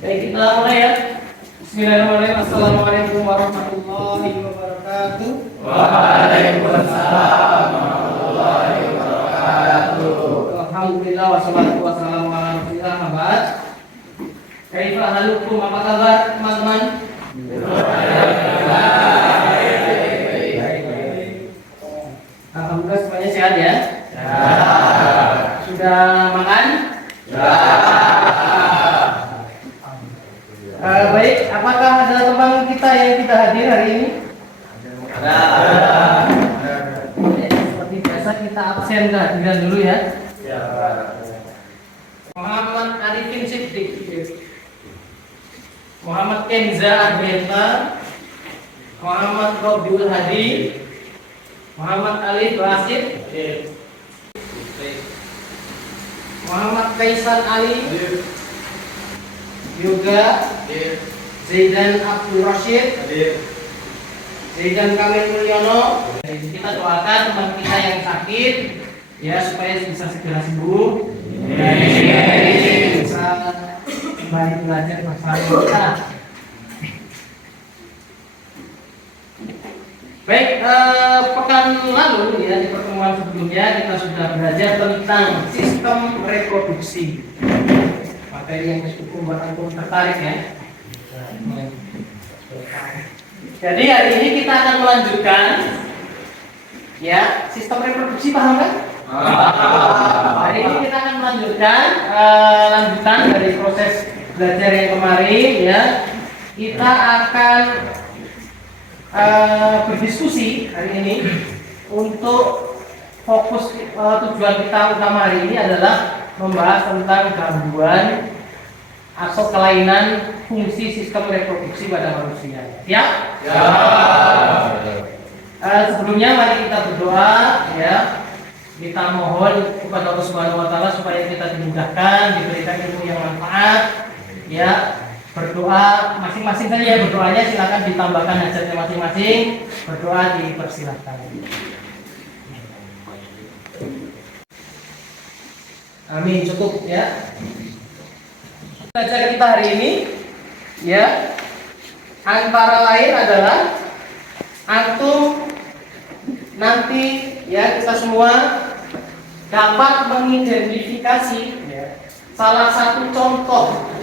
Baik, kita mulai ya. Bismillahirrahmanirrahim. Assalamualaikum warahmatullahi wabarakatuh. Waalaikumsalam warahmatullahi wabarakatuh. Alhamdulillah wassalatu wassalamu ala rasulillah. Ahmad. Kaifa halukum, apa kabar teman-teman? Alhamdulillah semuanya sehat ya? Sudah makan? Baik, apakah ada teman kita yang tidak hadir hari ini? Seperti biasa kita absen kehadiran dulu ya. Muhammad Arifin Siddiq, Muhammad Kenza Adwenta, Muhammad Robiul Hadi, Muhammad Ali Basit, Muhammad Kaisan Ali, juga Zaidan Abdul Rashid, Zaidan Kamil Mulyono. Kita doakan teman kita yang sakit ya supaya bisa segera sembuh, bisa kembali belajar bersama kita. Baik, pekan lalu ya di pertemuan sebelumnya kita sudah belajar tentang sistem reproduksi. Materi yang cukup buat antum tertarik ya. Jadi hari ini kita akan melanjutkan ya sistem reproduksi, paham kan? Hari ini kita akan melanjutkan lanjutan dari proses belajar yang kemarin ya. Kita akan berdiskusi hari ini untuk fokus tujuan kita utama hari ini adalah membahas tentang gangguan atau kelainan fungsi sistem reproduksi pada manusia. Siap? Ya. Sebelumnya mari kita berdoa ya. Kita mohon kepada Allah Subhanahu wa taala supaya kita dimudahkan, diberikan ilmu yang manfaat ya. Berdoa masing-masing saja, berdoanya silakan ditambahkan hajatnya masing-masing. Berdoa dipersilahkan. Amin, cukup ya. Belajar kita hari ini ya antara lain adalah antum nanti ya kita semua dapat mengidentifikasi ya, salah satu contoh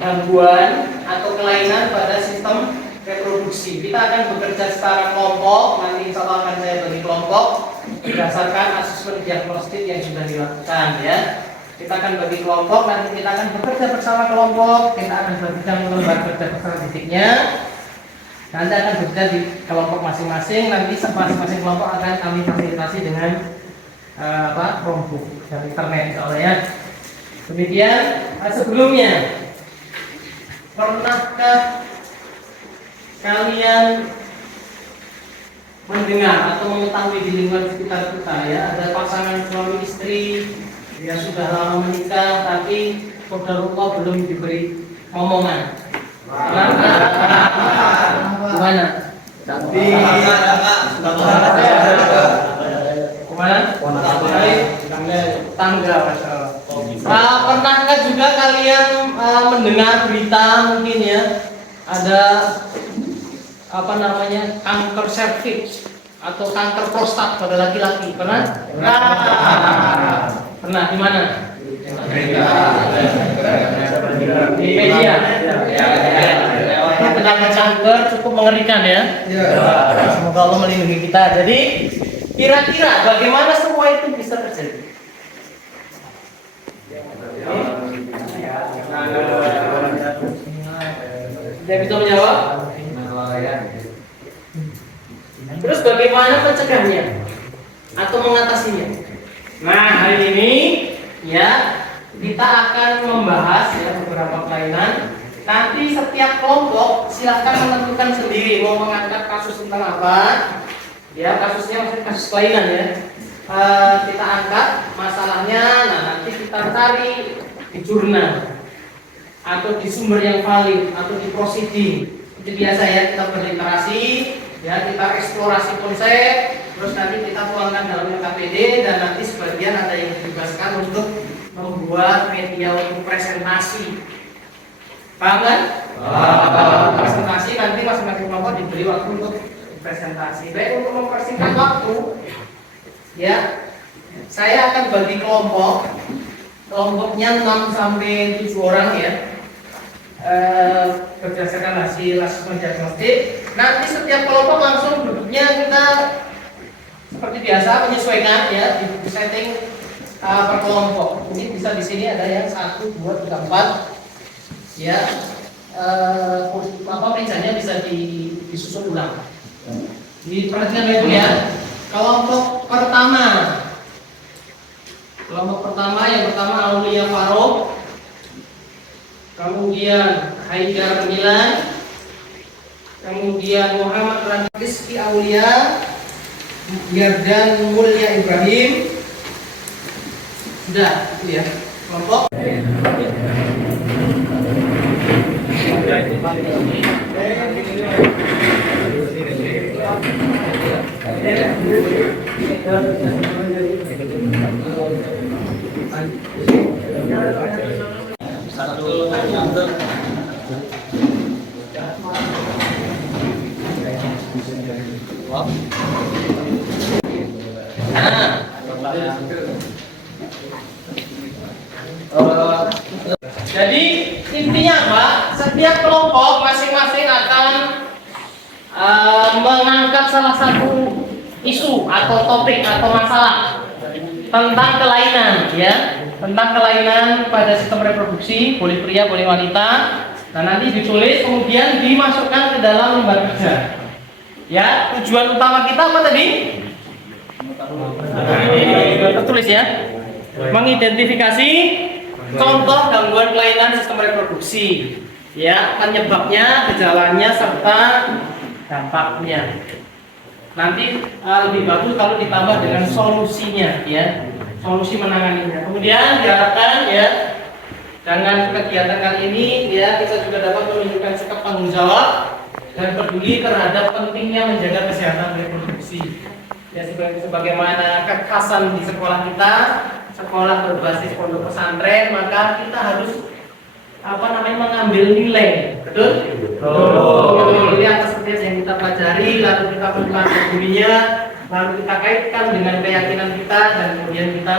gangguan atau kelainan pada sistem reproduksi. Kita akan bekerja secara kelompok. Nanti insya Allah akan saya bagi kelompok berdasarkan asesmen diagnostik yang sudah dilakukan ya. Kita akan bagi kelompok. Nanti kita akan bekerja bersama kelompok. Kita akan bagikan lembar kerja bersama titiknya. Nanti akan bekerja di kelompok masing-masing. Nanti masing-masing kelompok akan kami fasilitasi dengan Chromebook dan internet insya Allah ya. Demikian sebelumnya. Pernahkah kalian mendengar atau mengetahui di lingkungan sekitar kita ya ada pasangan suami istri ya sudah lama menikah tapi qadarullah belum diberi omongan? Gimana? Tangga, masya Allah. Pernahkah juga kalian mendengar berita mungkin ya ada kanker serviks atau kanker prostat pada laki-laki? Pernah? Pernah di mana? Di media. Penyakit kanker cukup mengerikan ya. Semoga Allah melindungi kita. Jadi kira-kira bagaimana semua itu bisa terjadi? Tidak bisa menjawab? Terus bagaimana mencegahnya atau mengatasinya? Nah hari ini ya kita akan membahas ya beberapa kelainan. Nanti setiap kelompok silahkan menentukan sendiri mau mengangkat kasus tentang apa. Ya kasusnya maksudnya kasus kelainan ya. Kita angkat masalahnya. Nah nanti kita cari di jurnal atau di sumber yang valid atau di proceeding. Itu biasa ya, kita berliterasi ya, kita eksplorasi konsep, terus nanti kita tuangkan dalam KPD dan nanti sebagian ada yang ditugaskan untuk membuat media untuk presentasi Paham kan? Presentasi nanti masing-masing kelompok diberi waktu untuk presentasi. Baik, untuk mempersingkat waktu, ya, saya akan bagi kelompok. Kelompoknya 6 sampai 7 orang ya. Berdasarkan hasil asesmen diagnostik. Nanti setiap kelompok langsung duduknya kita seperti biasa menyesuaikan ya, di setting per kelompok. Ini bisa di sini ada yang 1, 2, 3, 4 ya. Mejanya bisa disusun ulang. Diperhatikan itu ya. Kelompok pertama yang pertama Aulia Farouk, kemudian Haidar Milan, kemudian Muhammad Rizki Aulia, Yardan Mulya Ibrahim. Sudah itu ya kelompok. Jadi intinya apa? Setiap kelompok masing-masing akan mengangkat salah satu isu atau topik atau masalah tentang kelainan ya, tentang kelainan pada sistem reproduksi, boleh pria boleh wanita. Nah, nanti ditulis kemudian dimasukkan ke dalam lembar kerja. Ya, tujuan utama kita apa tadi? Tertulis ya. Mengidentifikasi contoh gangguan kelainan sistem reproduksi. Ya, penyebabnya, gejalanya serta dampaknya. Nanti lebih bagus kalau ditambah dengan solusinya ya, solusi menanganinya. Kemudian diharapkan ya dengan kegiatan kali ini ya kita juga dapat menunjukkan sikap tanggung jawab dan peduli terhadap pentingnya menjaga kesehatan reproduksi. Ya sebagaimana kekhasan di sekolah kita, sekolah berbasis pondok pesantren, maka kita harus mengambil nilai, betul? Mengambil nilai atas seperti yang kita pelajari, lalu kita mempelajarinya, lalu kita kaitkan dengan keyakinan kita dan kemudian kita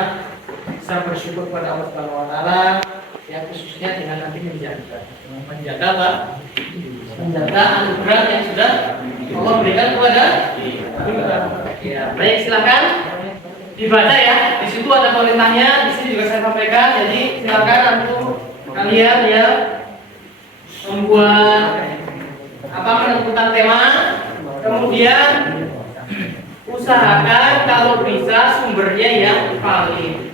bisa bersyukur kepada Allah Subhanahu Wa Taala, yang khususnya dengan nanti menjaga apa? Menjaga anugerah yang sudah Allah berikan kepada kita. Ya, baik silakan dibaca ya. Di situ ada perintahnya, di sini juga saya sampaikan. Jadi silakan untuk kalian ya membuat menentukan tema, kemudian usahakan kalau bisa sumbernya yang valid,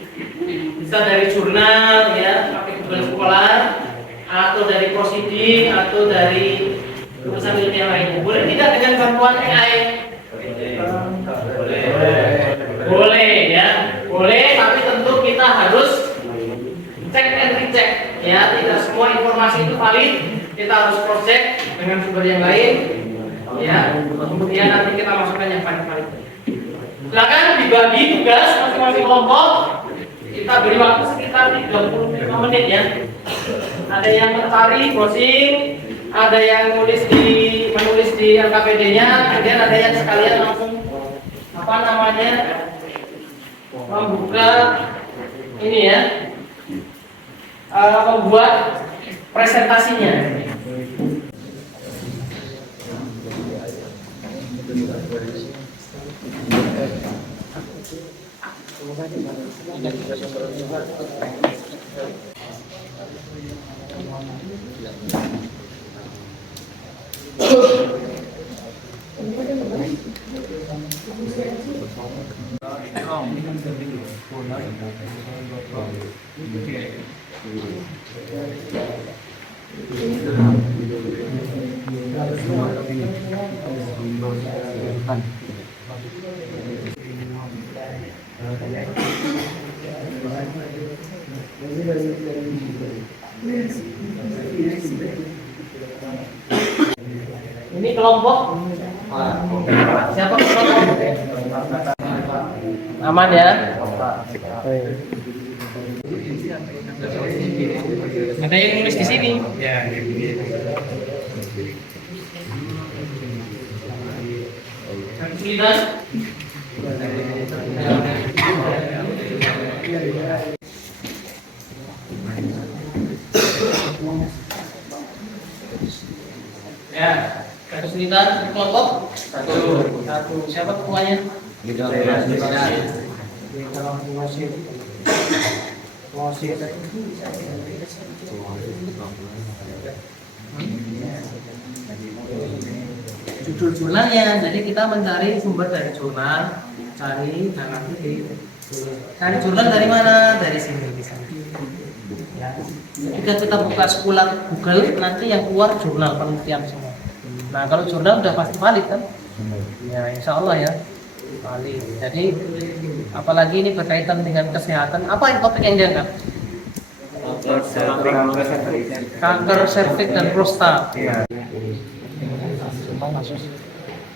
bisa dari jurnal ya, pakai Google Scholar, atau dari proceeding, atau dari urusan ilmiah lainnya. Boleh tidak dengan bantuan AI? Boleh ya, boleh, tapi tentu kita harus cek and recheck ya, tidak semua informasi itu valid, kita harus cross check dengan sumber yang lain ya, kemudian nanti kita masukkan yang paling valid. Silakan dibagi tugas masing-masing kelompok, kita beri waktu sekitar 35 menit ya. Ada yang mencari browsing, ada yang menulis di LKPD-nya, kemudian ada yang sekalian langsung membuka ini ya, membuat presentasinya. Ini kelompok siapa kelompok? Aman ya? Ada yang nulis di sini. Ya. Kesulitan. Ya, kesulitan kelompok satu. Siapa ketuanya? Judul jurnalnya, jadi kita mencari sumber dari jurnal, cari dan nanti cari jurnal dari mana? Dari sini di sini. Ya. Ketika kita buka sepulang Google, nanti yang keluar jurnal penelitian semua. Nah, kalau jurnal udah pasti valid kan? Ya, insya Allah ya valid. Jadi apalagi ini berkaitan dengan kesehatan. Apa yang topik yang diangkat? Kanker serviks dan prostat. Ya.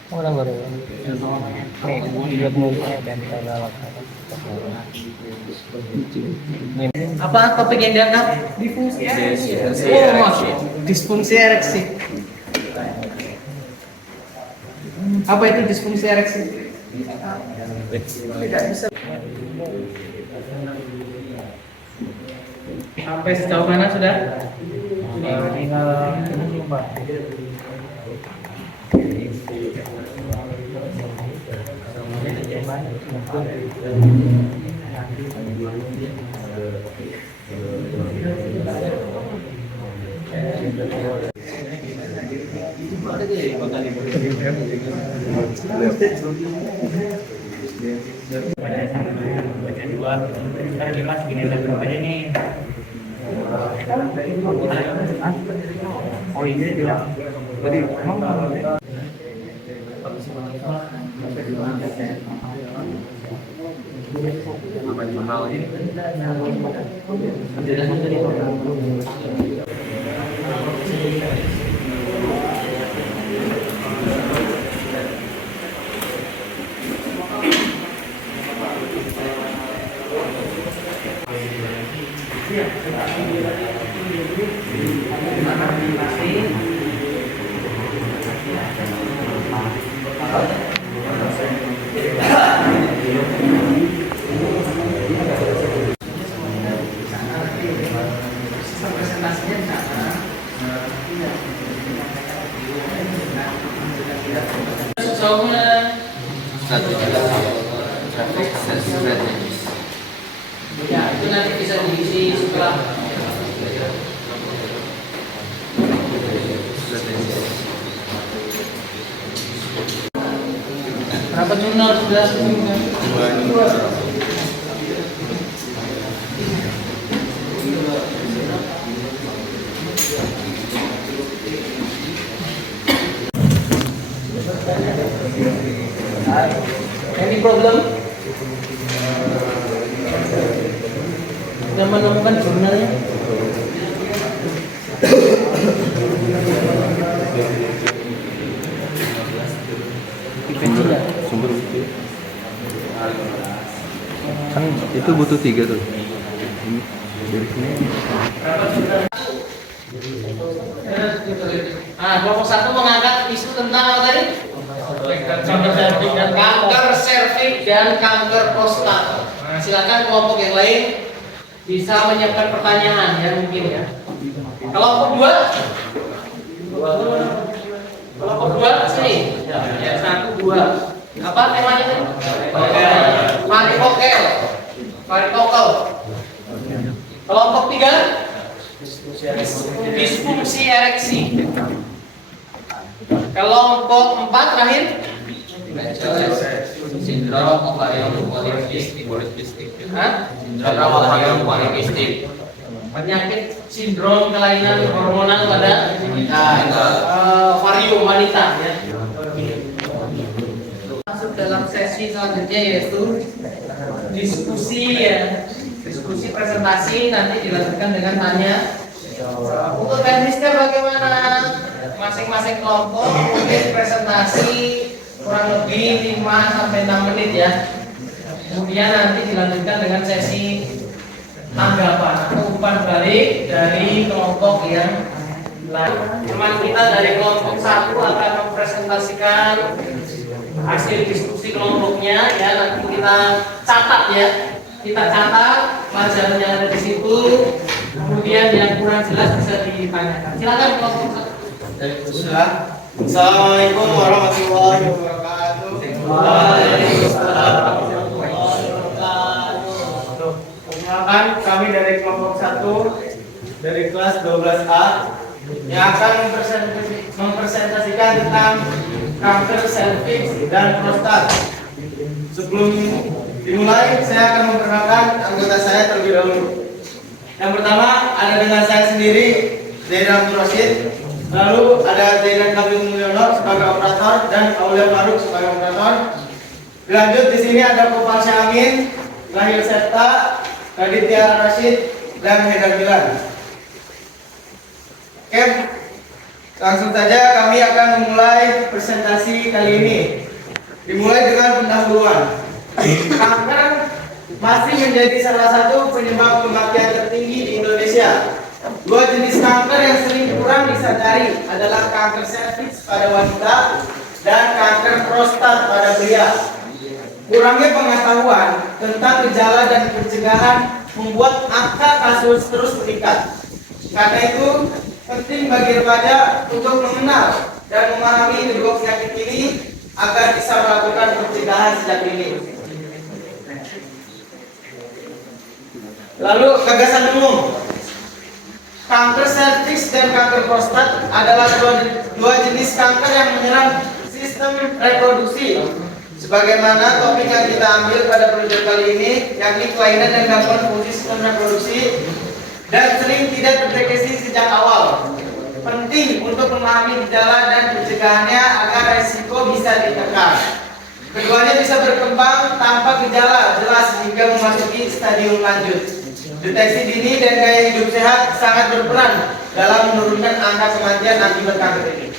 Orang baru. Apa topik yang diangkat? Disfungsi ereksi. Oh, masuk. Disfungsi ereksi. Apa itu disfungsi ereksi? Tidak bisa. Sampai sejauh mana sudah? Oh ini dia. Tadi apa jurnal ini? Ya, itu nanti bisa diisi setelah berapa jurnal sudah? Dua. Any problem? Sudah menemukan jurnalnya? Sumber bukti. Kan itu butuh 3 tuh. Ini dari sini. Kelompok 1 mengangkat isu tentang apa tadi? Kanker serviks dan kanker prostat. Nah, silakan kelompok yang lain bisa menyiapkan pertanyaan ya mungkin ya. Kelompok 2, kelompok 2 sini. Ya 1, 2. Apa temanya tadi? Varikokel. Varikokel. Kelompok 3, disfungsi ereksi. Kelompok 4 terakhir, sindrom ovarium polikistik. Sindrom ovarium polikistik. Penyakit sindrom kelainan hormonal pada ovarium wanita ya. Masuk dalam sesi selanjutnya yaitu diskusi ya. Diskusi presentasi nanti dilanjutkan dengan tanya. Untuk teknisnya bagaimana? Masing-masing kelompok mungkin presentasi kurang lebih 5 sampai 6 menit ya. Kemudian nanti dilanjutkan dengan sesi tanggapan atau umpan balik dari kelompok yang lain. Teman kita dari kelompok 1 akan mempresentasikan hasil diskusi kelompoknya ya, nanti kita catat ya. Kita catat pelajaran yang ada di situ. Kemudian yang kurang jelas bisa ditanyakan. Silakan kelompok 1. Assalamualaikum warahmatullahi wabarakatuh. Waalaikumsalam warahmatullahi wabarakatuh. Perkenalkan, kami dari kelompok 1 dari kelas 12A yang akan mempresentasikan tentang kanker serviks dan prostat. Sebelum dimulai, saya akan memperkenalkan anggota saya terlebih dahulu. Yang pertama ada dengan saya sendiri, Zaidan Abdul Rashid. Lalu ada Zaidan Kamil Mulyono sebagai operator dan Aulia Faruk sebagai operator. Lanjut di sini ada Kopal Syamin, Lahil Septa, Raditya Rashid, dan Hedar Bilan. Oke, langsung saja kami akan memulai presentasi kali ini. Dimulai dengan pendahuluan. Kanker masih menjadi salah satu penyebab kematian tertinggi di Indonesia. Dua jenis kanker yang sering kurang disadari adalah kanker serviks pada wanita dan kanker prostat pada pria. Kurangnya pengetahuan tentang gejala dan pencegahan membuat angka kasus terus meningkat. Karena itu, penting bagi remaja untuk mengenal dan memahami kedua penyakit ini agar bisa melakukan pencegahan sejak dini. Lalu gagasan umum. Kanker serviks dan kanker prostat adalah dua jenis kanker yang menyerang sistem reproduksi. Sebagaimana topik yang kita ambil pada proyek kali ini, yakni kelainan dan gangguan fungsi sistem reproduksi dan sering tidak terdeteksi sejak awal. Penting untuk memahami gejala dan pencegahannya agar resiko bisa ditekan. Keduanya bisa berkembang tanpa gejala jelas hingga memasuki stadium lanjut. Deteksi dini dan gaya hidup sehat sangat berperan dalam menurunkan angka kematian akibat kanker ini.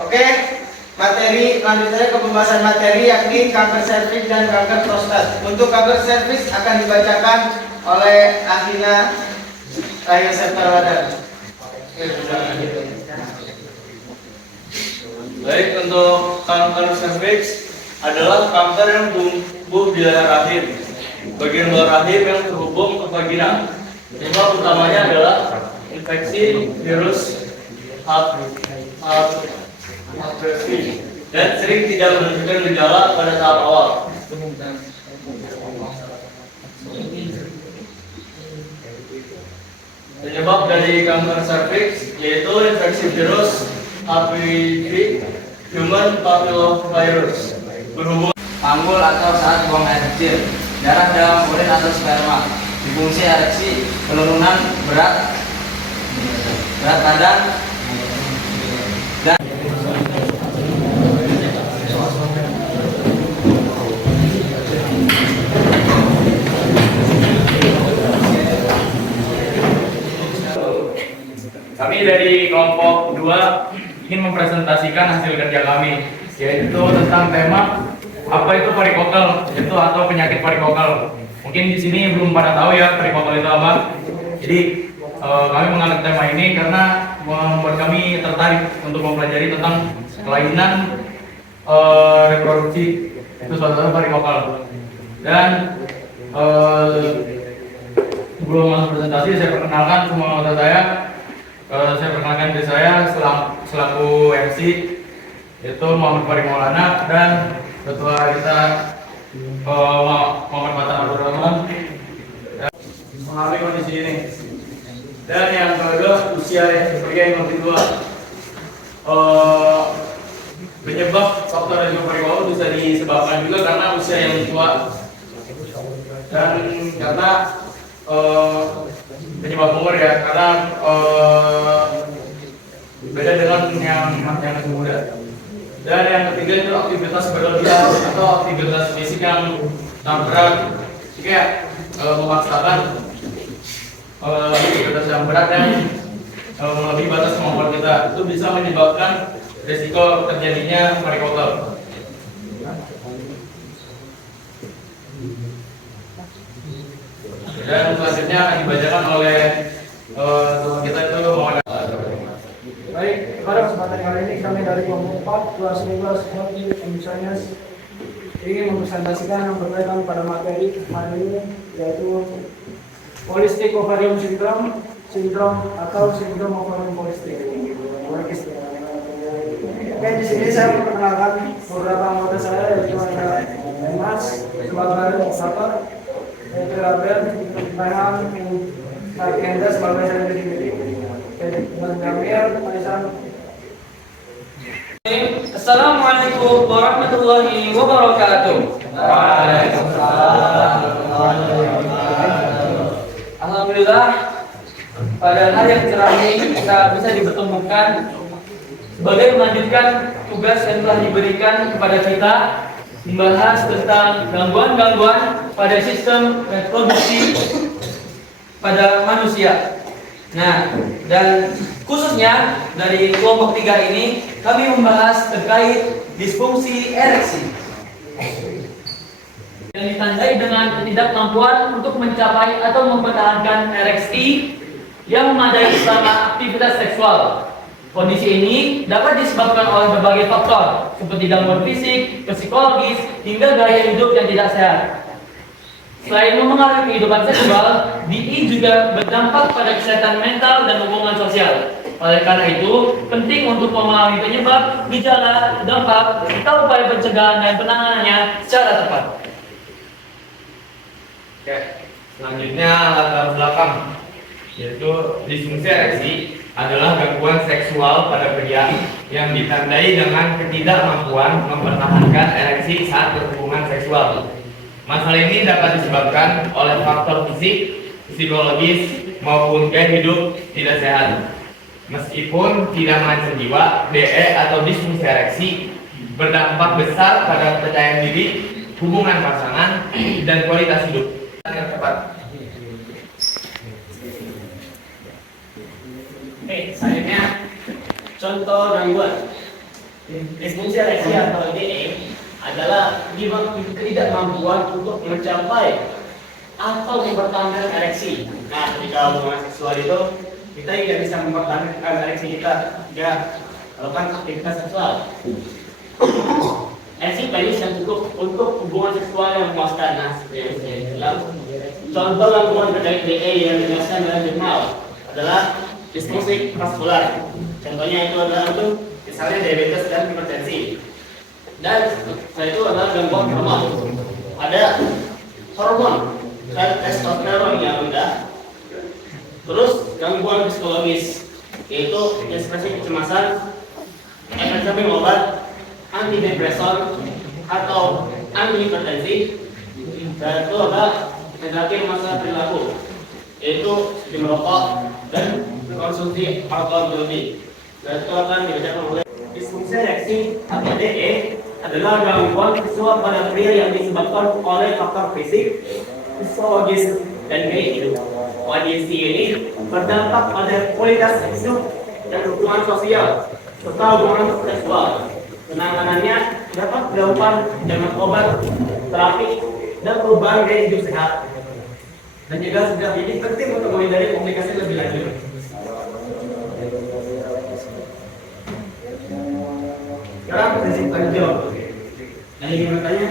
Oke, materi lanjutnya ke pembahasan materi yakni kanker serviks dan kanker prostat. Untuk kanker serviks akan dibacakan oleh Akhina Raya Septarwadan. Baik, untuk kanker serviks adalah kanker yang tumbuh di daerah rahim, bagian luar rahim yang terhubung ke vagina. Penyebab utamanya adalah infeksi virus HPV dan sering tidak menunjukkan gejala pada tahap awal. Penyebab dari kanker serviks yaitu infeksi virus HPV, human papillomavirus, berhubungan panggul atau saat buang air kecil, darah dalam urin atau sperma, disfungsi ereksi, penurunan berat badan, dan kami dari kelompok 2 ingin mempresentasikan hasil kerja kami, yaitu tentang tema apa itu varikokel, itu atau penyakit varikokel. Mungkin di sini belum pada tahu ya varikokel itu apa. Jadi kami mengangkat tema ini karena membuat kami tertarik untuk mempelajari tentang kelainan reproduksi itu suatu varikokel. Dan sebelum masuk presentasi saya perkenalkan semua anggota saya. Saya perkenalkan diri saya selaku MC, yaitu Muhammad Farid Maulana, dan ketua kita Muhammad Matan Abdul Rahman mengalami kondisi ini. Dan yang kedua, usia pria yang lebih tua. Penyebab faktor resiko varikokel bisa disebabkan juga karena usia yang tua dan karena penyebab umur ya, karena beda dengan yang masih muda. Dan yang ketiga itu aktivitas berlebihan atau aktivitas fisik yang sangat berat, jika memaksakan aktivitas yang berat dan melebihi batas kemampuan kita, itu bisa menyebabkan risiko terjadinya varikokel. Dan selanjutnya akan dibacakan oleh teman kita itu Muhammad. Baik, pada kesempatan kali ini kami dari kelompok 4 kelas 12 Multi Science ingin mempresentasikan yang berkaitan pada materi hari ini, yaitu Polycystic Ovarian Syndrome, atau sindrom ovarian polycystic. Oke, di sini saya memperkenalkan beberapa anggota saya, yaitu ada Mas sebagai operator, yaitu Rabel, Rehan, Kenda sebagai scientific, dan Jamil, Aisan. Assalamualaikum warahmatullahi wabarakatuh. Alhamdulillah, pada hari yang cerah ini kita bisa dipertemukan sebagai melanjutkan tugas yang telah diberikan kepada kita, membahas tentang gangguan-gangguan pada sistem reproduksi pada manusia. Nah, dan khususnya dari kelompok 3 ini kami membahas terkait disfungsi ereksi yang ditandai dengan ketidakmampuan untuk mencapai atau mempertahankan ereksi yang memadai selama aktivitas seksual. Kondisi ini dapat disebabkan oleh berbagai faktor seperti gangguan fisik, psikologis, hingga gaya hidup yang tidak sehat. Selain mempengaruhi kehidupan seksual, DI juga berdampak pada kesehatan mental dan hubungan sosial. Oleh karena itu, penting untuk memahami penyebab, gejala, dampak, serta upaya pencegahan dan penanganannya secara tepat. Oke, selanjutnya latar belakang, yaitu disfungsi ereksi adalah gangguan seksual pada pria yang ditandai dengan ketidakmampuan mempertahankan ereksi saat berhubungan seksual. Masalah ini dapat disebabkan oleh faktor fisik, psikologis, maupun gaya hidup tidak sehat. Meskipun tidak mengancam jiwa, DE atau disfungsi ereksi berdampak besar pada kepercayaan diri, hubungan pasangan, dan kualitas hidup yang tepat. Oke, selanjutnya contoh gangguan disfungsi ereksi atau DE adalah ketidakmampuan untuk mencapai atau mempertahankan ereksi. Nah, ketika hubungan seksual itu kita tidak bisa mempertahankan ereksi kita jika melakukan aktivitas seksual. Ereksi penis yang cukup untuk hubungan seksual yang memuaskan. Nah, seperti yang saya bilang, contoh gangguan terkait DE yang dijelaskan dalam jurnal adalah disfungsi vaskular. Contohnya itu adalah misalnya diabetes dan hipertensi. Dan setelah itu adalah gangguan hormon. Ada hormon testosteron yang rendah. Terus gangguan psikologis, yaitu ekspresi kecemasan, efek samping obat, antidepresan atau antihipertensi. Dan itu adalah negatif masalah perilaku, yaitu seperti merokok dan konsumsi alkohol berlebih. Dan itu akan dibacakan oleh disfungsi ereksi atau DE adalah gangguan seksual pada pria yang disebabkan oleh faktor fisik, psikologis, dan gaya hidup. Kondisi ini berdampak pada kualitas hidup dan hubungan sosial serta hubungan seksual. Penanganannya dapat dilakukan dengan obat, terapi, dan perubahan gaya hidup sehat. Dan juga sudah ini penting untuk menghindari komplikasi lebih lanjut. Sekarang prinsip tanggung jawab. Nah, ini bertanya.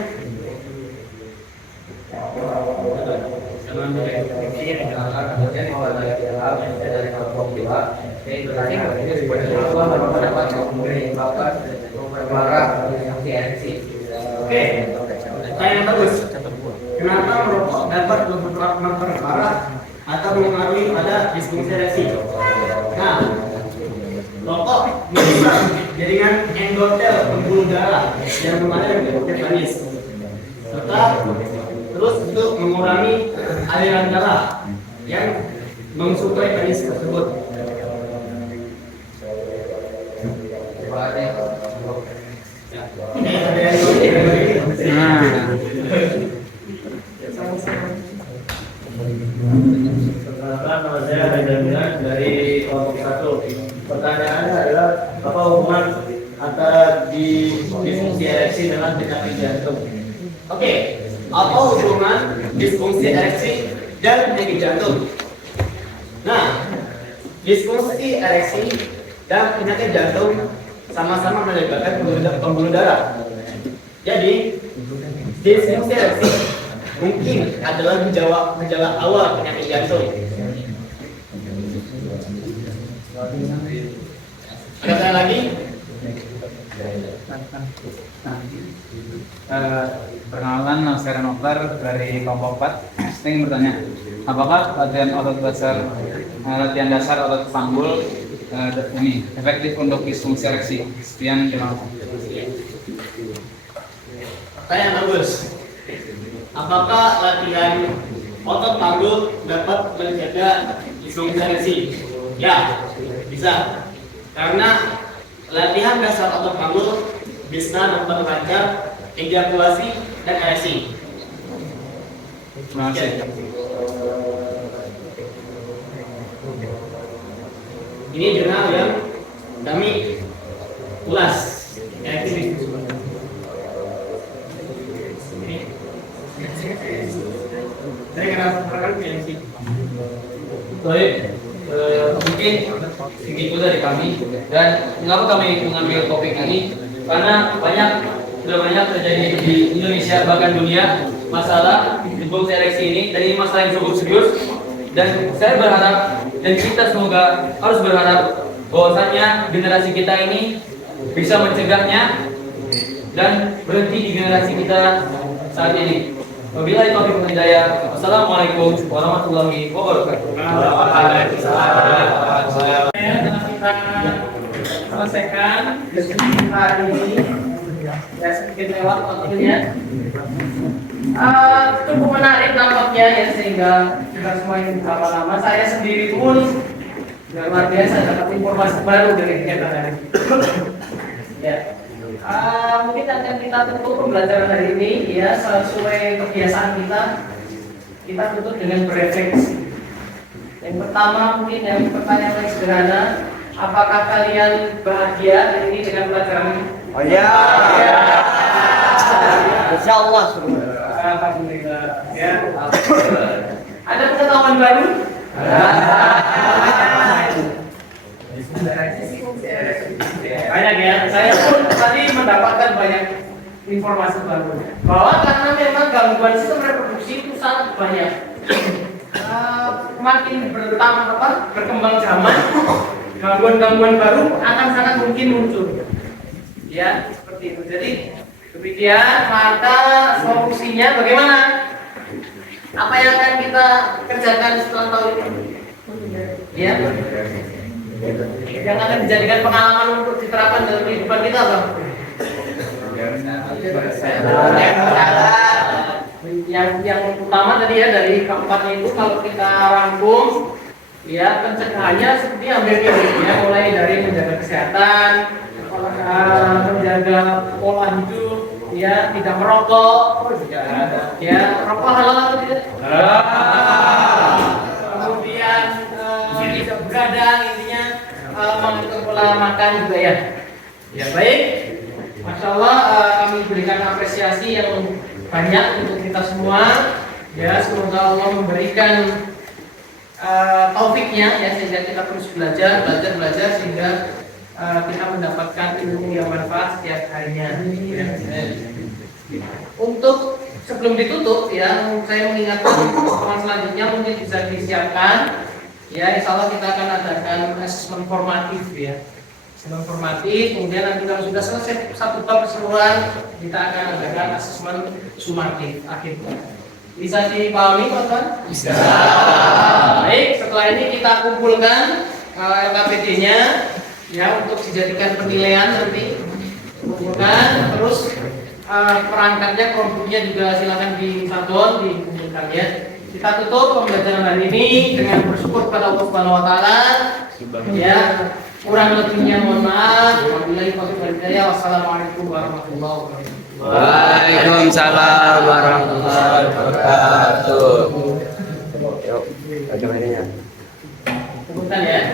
Oke, pertanyaan bagus. Kenapa merokok dapat memperparah atau mengaruhi pada disfungsi ereksi? Nah, rokok merusak jaringan endotel pembuluh darah yang mengalir ke penis, serta terus untuk mengurangi aliran darah yang mensuplai penis tersebut. Nama saya Benjamin dari kelompok 1. Pertanyaannya adalah apa hubungan antara disfungsi ereksi dengan penyakit jantung? Oke, apa hubungan disfungsi ereksi dan penyakit jantung. Nah, disfungsi ereksi dan penyakit jantung sama-sama menyebabkan pembuluh darah. Jadi, disfungsi ereksi mungkin adalah gejala awal penyakit jantung. Ada lagi? Perkenalan, saya Renokar dari kelompok 4. Saya ingin bertanya, apakah latihan dasar otot panggul ini efektif untuk disfungsi ereksi? Sekian, terima kasih. Pertanyaan bagus. Apakah latihan otot panggul dapat menjaga disfungsi ereksi? Ya, bisa. Karena latihan dasar otot panggul bisa memperlancar ejakulasi dan ereksi. Terima kasih. Ini jurnal yang kami ulas. Saya kenal rekan PNC. Baik, mungkin segitu dari kami. Dan mengapa kami mengambil topik ini? Karena sudah banyak terjadi di Indonesia bahkan dunia masalah disfungsi ereksi ini, dan ini masalah yang cukup serius. Dan saya berharap dan kita semoga harus berharap bahwasanya generasi kita ini bisa mencegahnya dan berhenti di generasi kita saat ini. Wabillahi taufiq wal hidayah. Wassalamualaikum warahmatullahi wabarakatuh. Kita selesaikan hari ini. Ya, sedikit lewat waktunya. Cukup menarik nampaknya ya, sehingga kita semua ingin lama-lama. Saya sendiri pun luar biasa dapat informasi baru dari kegiatan hari ini. Ya. Mungkin akan kita tutup pembelajaran hari ini ya, sesuai kebiasaan kita tutup dengan berefleksi. Yang pertama mungkin yang pertanyaan paling sederhana, apakah kalian bahagia hari ini dengan pelajaran ini? Oh ya. Insyaallah. Alhamdulillah. Ya. Ada pengetahuan baru? Banyak ya. Saya pun tadi mendapatkan banyak informasi baru. Bahwa karena memang gangguan sistem reproduksi itu sangat banyak. Makin berkembang zaman, gangguan-gangguan baru akan sangat mungkin muncul. Ya, seperti itu. Jadi demikian, maka solusinya bagaimana? Apa yang akan kita kerjakan setelah tahun ini? Ya, yang akan dijadikan pengalaman untuk diterapkan dalam kehidupan kita apa? Yang utama tadi ya, dari keempatnya itu kalau kita rangkum ya, pencegahannya seperti hampir mirip ya, mulai dari menjaga kesehatan, menjaga pola hidup ya, tidak merokok ya, rokok halal atau tidak? Kemudian tidak begadang, intinya mengatur pola makan juga ya. Ya baik, Masya Allah, kami berikan apresiasi yang banyak untuk kita semua ya, semoga Allah memberikan taufiknya ya, sehingga kita terus belajar sehingga kita mendapatkan ilmu yang manfaat setiap harinya. Untuk sebelum ditutup ya, saya mengingatkan pertemuan selanjutnya mungkin bisa disiapkan ya, insya Allah kita akan adakan asesmen formatif ya, asesmen formatif. Kemudian nanti kalau sudah selesai satu bab keseluruhan, kita akan adakan asesmen sumatif akhir. Bisa dipahami teman-teman? Bisa. Baik, setelah ini kita kumpulkan LKPD-nya ya, untuk dijadikan penilaian nanti. Kumpulkan, terus perangkatnya, Chromebook-nya juga silakan disadon, dikumpulkan ya. Kita tutup pembelajaran hari ini dengan bersyukur kepada Allah Subhanahu wa taala. Ya, kurang lebihnya mohon maaf. Wabillahi taufiq wal hidayah. Wassalamualaikum warahmatullahi wabarakatuh. Waalaikumsalam warahmatullahi wabarakatuh. Yuk, bagaimana? Sebentar ya.